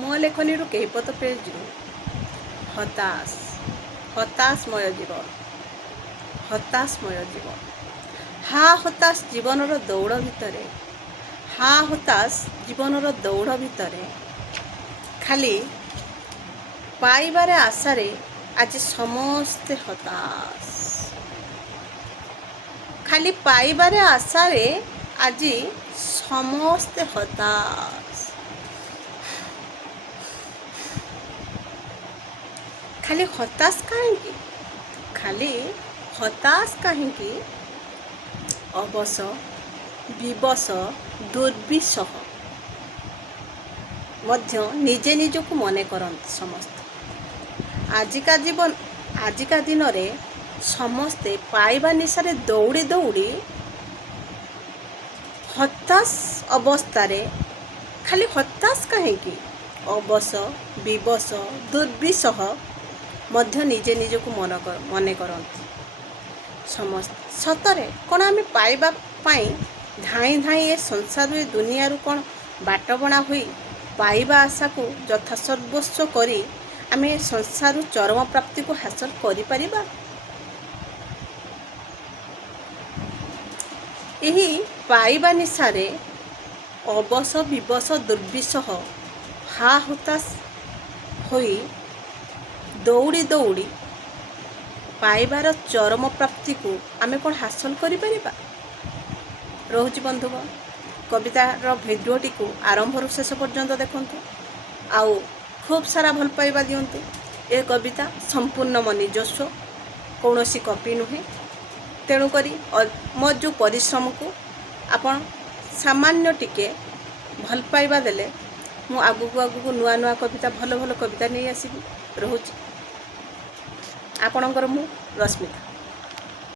ମୋ ଲେଖନୀରୁ କେହିପତ ପେଜ୍ରୁ ହତାଶମୟ ଜୀବନ। ହା ହତାଶ ଜୀବନର ଦୌଡ଼ ଭିତରେ, ଖାଲି ପାଇବାରେ ଆଶାରେ ଆଜି ସମସ୍ତେ ହତାଶ। ଖାଲି ପାଇବାରେ ଆଶାରେ ଆଜି ସମସ୍ତେ ହତାଶ। ଖାଲି ହତାଶ କାହିଁକି? ଅବଶ, ବିବଶ, ଦୁର୍ବିସହ ମଧ୍ୟ ନିଜେ ନିଜକୁ ମନେ କରନ୍ତି ସମସ୍ତେ। ଆଜିକା ଦିନରେ ସମସ୍ତେ ପାଇବା ନିଶାରେ ଦୌଡ଼ି ଦୌଡ଼ି ହତାଶ ଅବସ୍ଥାରେ। ଖାଲି ହତାଶ କାହିଁକି? ଅବଶ, ବିବଶ, ଦୁର୍ବିସହ ମଧ୍ୟ ନିଜେ ନିଜକୁ ମନେ କରନ୍ତି ସମସ୍ତେ। ସତରେ କ'ଣ ଆମେ ପାଇବା ପାଇଁ ଧାଇଁ ଧାଇଁ ଏ ସଂସାର ଏ ଦୁନିଆରୁ କ'ଣ ବାଟବଣା ହୋଇ ପାଇବା ଆଶାକୁ ଯଥାସର୍ବସ୍ୱ କରି ଆମେ ଏ ସଂସାରରୁ ଚରମ ପ୍ରାପ୍ତିକୁ ହାସଲ କରିପାରିବା? ଏହି ପାଇବା ନିଶାରେ ଅବଶ, ବିବଶ, ଦୁର୍ବିସହ ହା ହତାଶ ହୋଇ ଦୌଡ଼ି ଦୌଡ଼ି ପାଇବାର ଚରମ ପ୍ରାପ୍ତିକୁ ଆମେ କ'ଣ ହାସଲ କରିପାରିବା? ରହୁଛି ବନ୍ଧୁଗଣ, କବିତାର ଭିଡ଼ିଓଟିକୁ ଆରମ୍ଭରୁ ଶେଷ ପର୍ଯ୍ୟନ୍ତ ଦେଖନ୍ତୁ, ଆଉ ଖୁବ୍ ସାରା ଭଲ ପାଇବା ଦିଅନ୍ତୁ। ଏ କବିତା ସମ୍ପୂର୍ଣ୍ଣ ମୋ ନିଜସ୍ୱ, କୌଣସି କପି ନୁହେଁ। ତେଣୁକରି ମୋ ଯେଉଁ ପରିଶ୍ରମକୁ ଆପଣ ସାମାନ୍ୟ ଟିକେ ଭଲ ପାଇବା ଦେଲେ ମୁଁ ଆଗକୁ ନୂଆ ନୂଆ କବିତା, ଭଲ ଭଲ କବିତା ନେଇ ଆସିବି। ରହୁଛି ଆପଣଙ୍କର ମୁଁ ରଶ୍ମିତା।